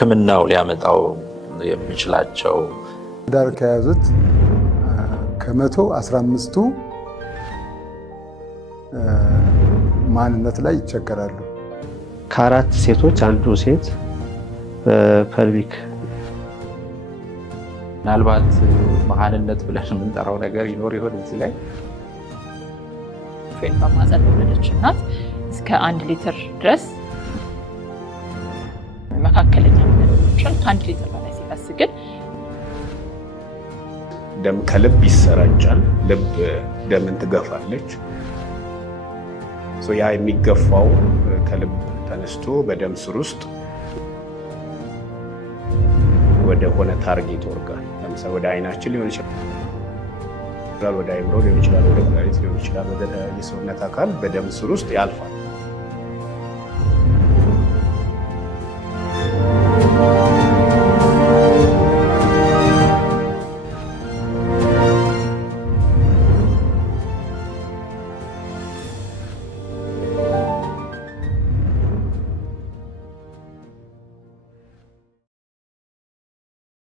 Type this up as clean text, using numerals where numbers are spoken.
ሕክምናው ሊያመጣው የሚችላቸው ዳር ከያዙት ከ115ቱ ማንነት ላይ ይቸገራሉ። ከአራት ሴቶች አንዱ ሴት በፐልቪክ ምናልባት መሃንነት ብለን የምንጠራው ነገር ይኖር ይሆን እዚህ ላይ? ፌል በማህፀን የወለደች እናት እስከ 1 ሊትር ድረስ መካከለኛ መጠኖችን ከ1 ሊትር በላይ ሲፈስ ግን ደም ከልብ ይሰራጫል። ልብ ደምን ትገፋለች። ያ የሚገፋው ከልብ ተነስቶ በደም ስር ውስጥ ወደ ሆነ ታርጌት ኦርጋን ለምሳሌ ወደ አይናችን ሊሆን ይችላል፣ ወደ አይምሮ ሊሆን ይችላል፣ ወደ ኩላሊት ሊሆን ይችላል፣ ወደ የሰውነት አካል በደም ስር ውስጥ ያልፋል።